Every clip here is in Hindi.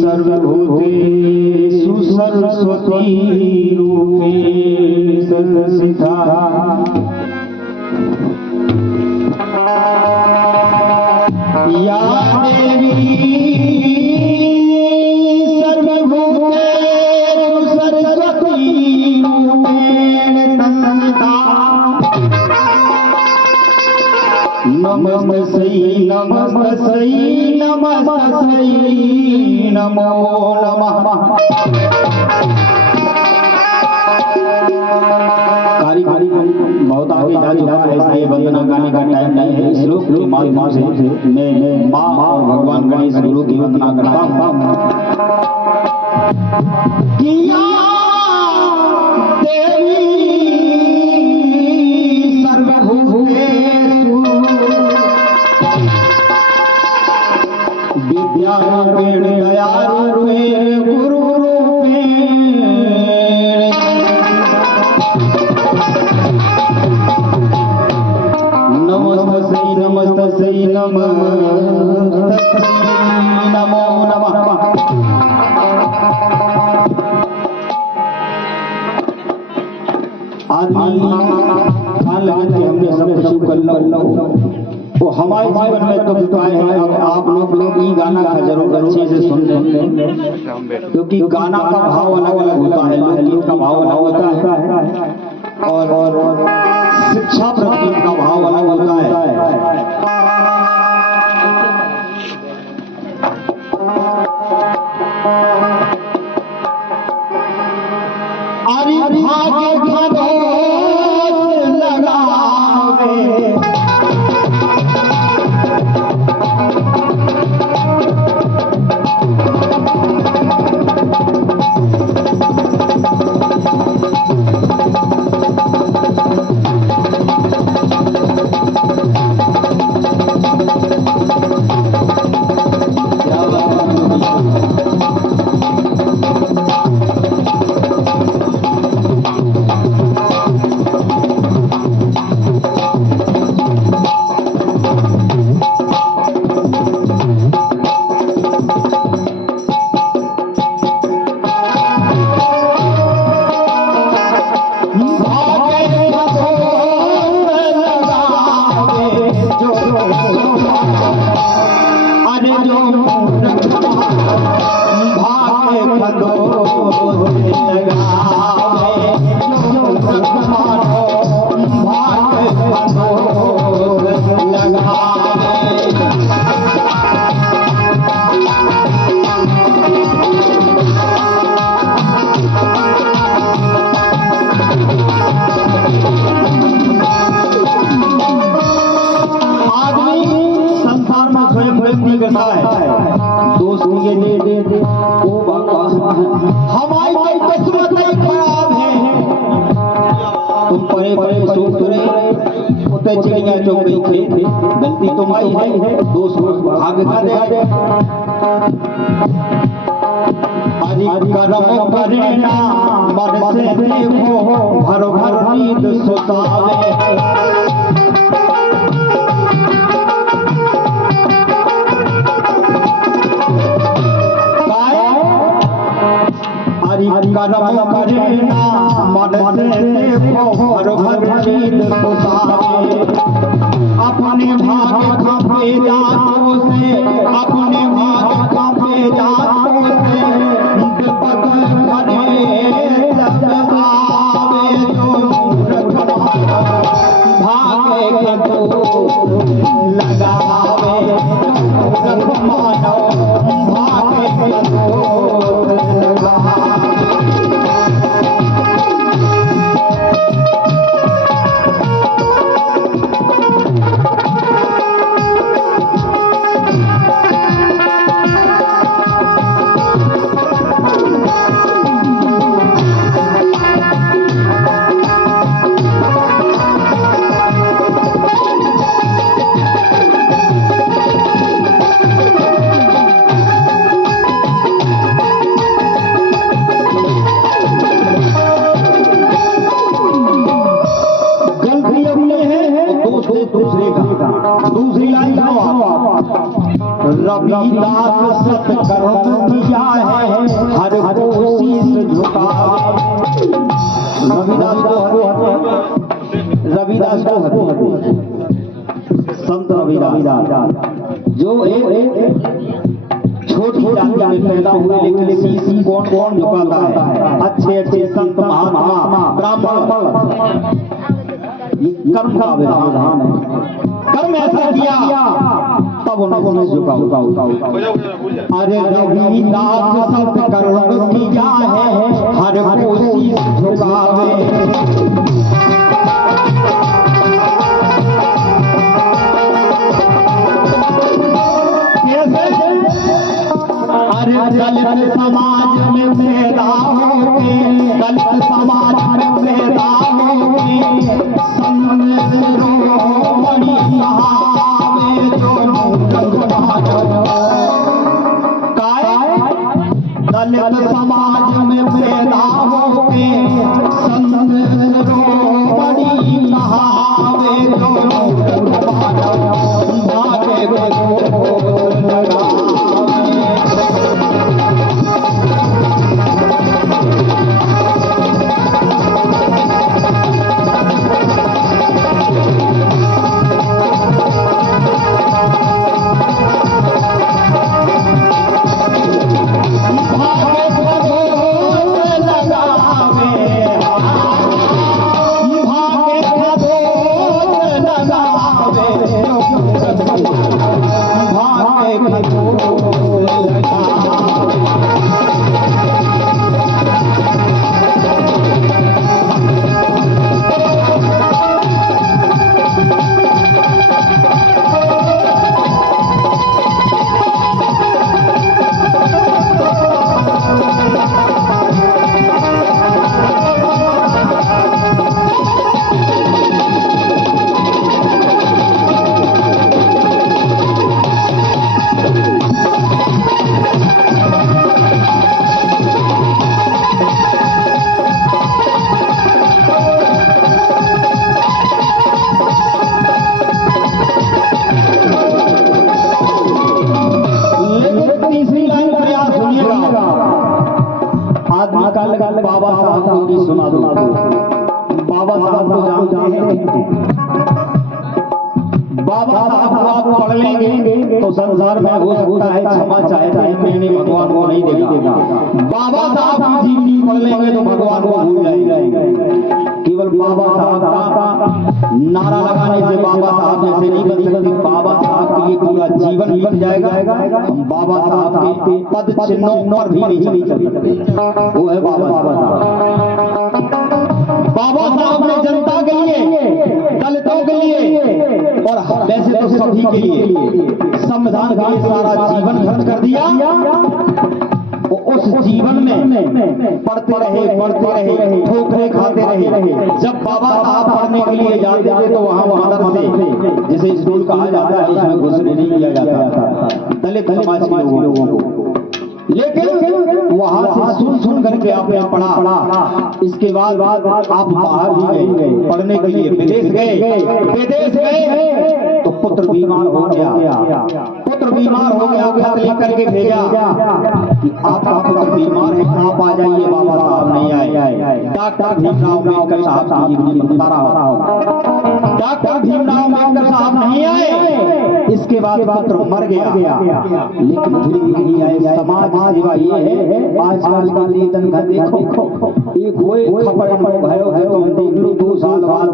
सर्वभूतेषु सरस्वती रूपेण संस्थिता या देवी सर्वभूतेषु सरस्वती रूपेण संस्थिता नमस्तस्यै नमस्तस्यै नमस्तस्यै नमो नमः। कारी बहुत आगे जा चुका है, इसलिए वंदना गाने का टाइम नहीं है। श्लोक के माध्यम से मैं माँ और भगवान गणेश गुरु की वंदना करता हूँ। विद्यारूपेण दयारूपेण गुरुरूपेण नमस्तस्यै नमस्तस्यै नमस्तस्यै नमो नमः। आदमी हमने सब शुभ कर लो वो हमारे जीवन में तो आए हैं। अब आप लोग ये गाना का जरूर अच्छे से सुन लें, क्योंकि गाना का भाव अलग अलग होता है, लोकगीत का भाव अलग होता है और शिक्षा प्रतीक का भाव अलग होता है। अरे भाग्य लगावे दोस्त ये दे ओ बाबा हमारी किस्मत खराब है। तुम परे परे सोच रहे होते चिड़िया चौकी थे, गलती तुम्हारी है, दोस्त भाग का दे। अरे करम करेना मन से देखो भर भर नींद सुतावे। करम करेना मन से देखो भर भर नींद सुतावे। अपने भाग कांपे जातों से, अपने भाग कांपे जातों से विपद भरे जब आवे। जो भागे के तो लगावे, मानो भागे के तो जो एक छोटी जाति में पैदा हुए लेकिन शीश कौन झुकाता है? अच्छे संत महात्मा ब्राह्मण। ये कर्म का विधान है, कर्म ऐसा किया तब उन्होंने झुका। अरे रविदास सब कर्म किया है, हर कोई झुकावे। अरे दलित समाज में पैदा होके, दलित समाज में पैदा होके संत शिरोमणि कहावे जो दलित समाज में पैदा होके संत शिरोमणि कहावे जो भागे बाबा साहब की सुना दो। बाबा साहब को जानते हैं? बाबा साहब को आप पढ़ लेंगे तो संसार में हो सकता है क्षमा चाहता है मैंने भगवान को नहीं देगा। बाबा साहब की जीवनी पढ़ लेंगे तो भगवान को भूल जाएंगे। केवल बाबा साहब का नारा लगाने से बाबा साहब जैसे नहीं बन सकते। बाबा साहब के लिए पूरा जीवन बीत जाएगा। हम बाबा साहब के पद चिन्हों पर भी नहीं चल सकते। वो है बाबा साहब। बाबा साहब ने जनता के लिए, दलितों के लिए और वैसे तो सभी के लिए संविधान के लिए सारा जीवन खर्च कर दिया। उस जीवन में पढ़ते रहे, ठोकरे खाते रहे। जब बाबा साहब पढ़ने के लिए जाते थे तो वहाँ से जिसे स्कूल कहा जाता है उसमें घुसने नहीं किया जाता था दलित समाज के लोगों को। लेकिन वहां से सुन करके आपने पढ़ा। इसके बाद आप बाहर भी गए पढ़ने के लिए, विदेश गए तो पुत्र बीमार हो गया। खत लेकर के भेजा कि आपका पुत्र बीमार है, आप आ जाइए। बाबा साहब नहीं आए। डॉक्टर भीमराव अम्बेडकर साहब की जीवनी बता रहा हूं। डॉक्टर भीमराव अम्बेडकर साहब नहीं आए। इसके बाद पुत्र मर गया, लेकिन फिर भी नहीं आए। समाज सेवा ये है। आजकल का लेखन का देखो, एक हुए खबर भयो है तो हम देख लो 2 साल बाद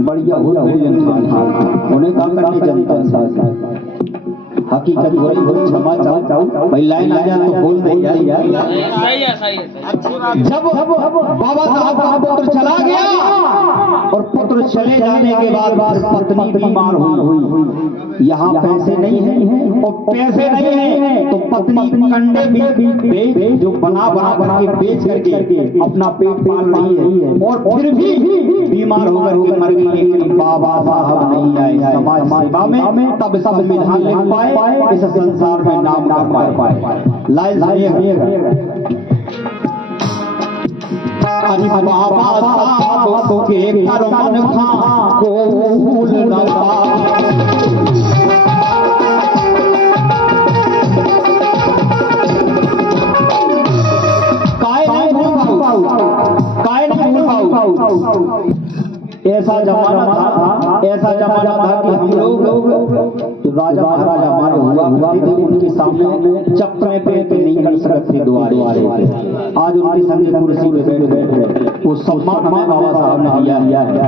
बढ़िया हो रहा है इंसान। उन्हें काम करने जनता साथ हकीकत बोली क्षमा चाहूं भाई लाइन आ जा तो बोल दे यार। सही है। जब बाबा साहब का पुत्र चला गया और पुत्र चले जाने के बाद पत्नी बीमार हुई। यहाँ पैसे नहीं है और पैसे नहीं है तो पत्नी कंडे भी जो बना के बेच करके अपना पेट पाल रही है और फिर भी बीमार होकर के मर गई। लेकिन बाबा साहब नहीं आए समाज सेवा में, तब संविधान लिख पाए, इस संसार में नाम कर पाए। लाइन बाबा साहब के कर्मन खा को भूल न पाए। काय नहीं भूल पाऊं। ऐसा जमाना था कि हम लोग राजा महाराजा हमारे हुआ करते थे, उनके सामने चप्पे पे नहीं कर सकते द्वारे। आज उनकी संग कुर्सी पे बैठे वो सम्मान हमें बाबा साहब ने दिया है।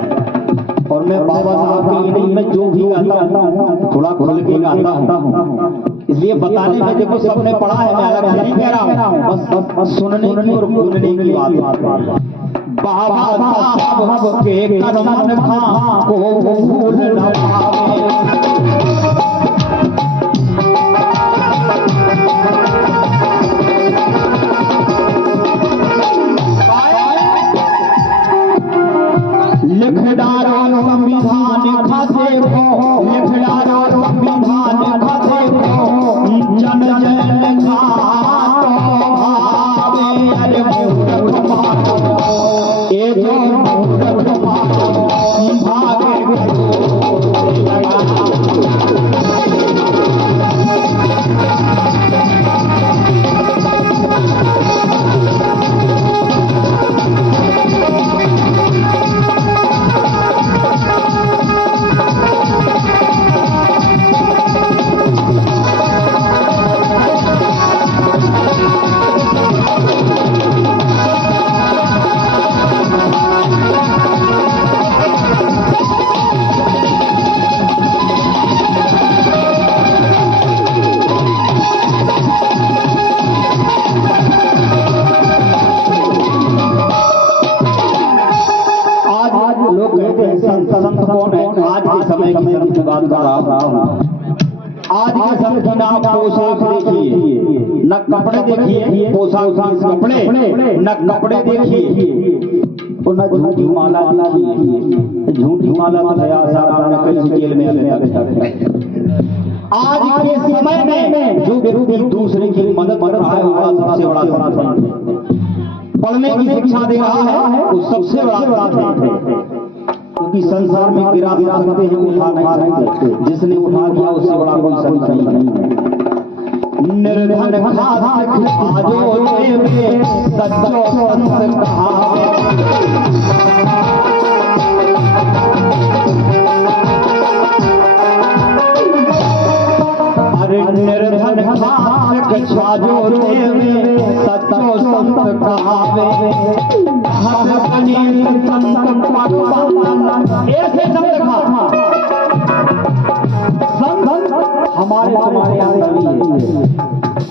और मैं बाबा साहब के नहीं, मैं जो भी गाता हूँ थोड़ा खुल के गाता हूँ, इसलिए बताने में देखो सबने पढ़ा है, मैं अलग से नहीं कह रहा हूँ, बस सुनने की और बोलने की बात है। बाबा साहब के कदमन को भूल न पावे, लिख डालो संविधान खाते को, लिख डालो संविधान खाते को, जन जन खातो भावे। अरे मूर्ख मानो, ये जो मूर्ख मानो भागे संत कौन है? आज के समय की संत की बात कर रहा हूँ। आज के समय की ना पोशाक देखिए, न कपड़े देखिए, पोशाक कपड़े न कपड़े देखिए, और न झूठी माला देखिए। झूठी माला तो कई जेल में आज के समय में जो व्यक्ति दूसरे की मदद कर रहा है वो सबसे बड़ा संत है। पढ़ने की शिक्षा दे रहा है वो सबसे बड़ा संत है, क्योंकि संसार में गिरा सकते हैं, उठा नहीं सकते। जिसने उठा दिया उससे बड़ा कोई संत नहीं है। निर्धन खास खाजो देवे सच्चो संत कहावे। अरे निर्धन खास खाजो देवे सच्चो संत कहावे। ऐसे संत हमारे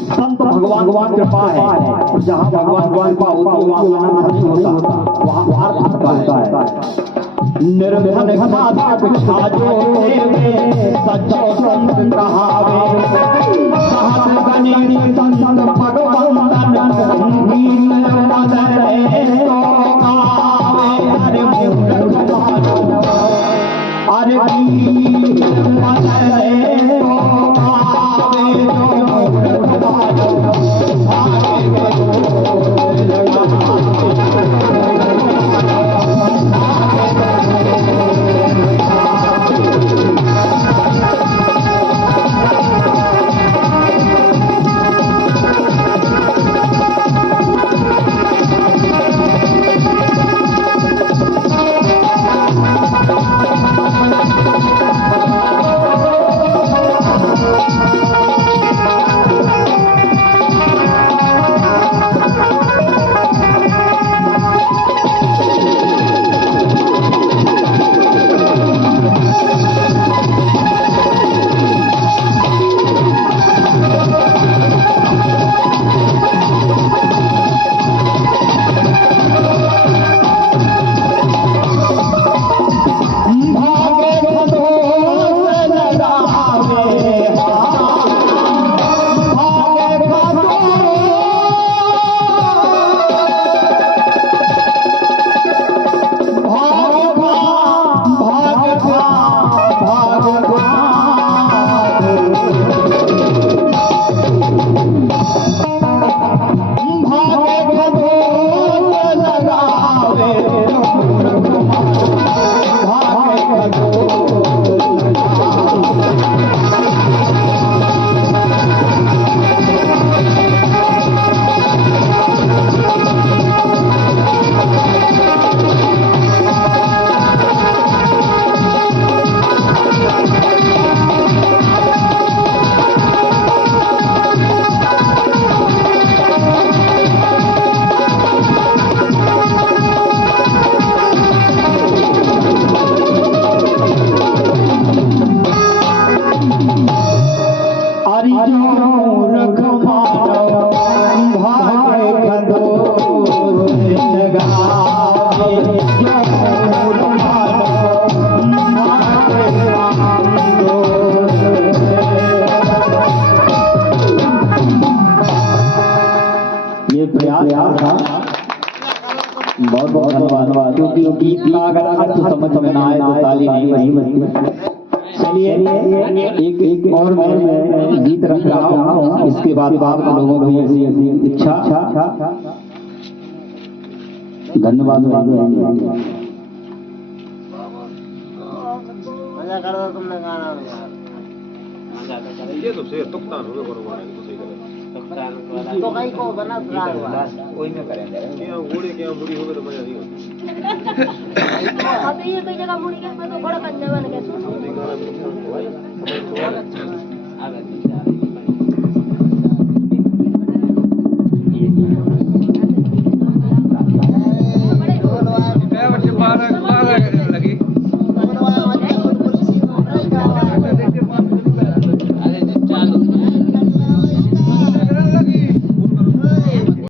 संत भगवान कृपा है। जहाँ भगवान कृपा होती है वहाँ नहीं होता, वहाँ होता है। निर्धन खाजो सच्चो संत कहावे। संत भगवान था। बहुत बहुत धन्यवाद। क्योंकि गीत का अगर अर्थ समझ में ना आए तो ताली नहीं बजती। चलिए एक और मैं गीत रख रहा हूँ, इसके बाद आप लोगों की ऐसी इच्छा। धन्यवाद। मजा कर दो तुमने गाना ये तो सही तुक्तान हो बरोबर है, तो सही करे तो कहीं को बना कोई में करेंगे क्या बुरी हो गई तो मजा नहीं होता। अब ये कई जगह मुड़ी के तो बड़ा कंजा बन गया।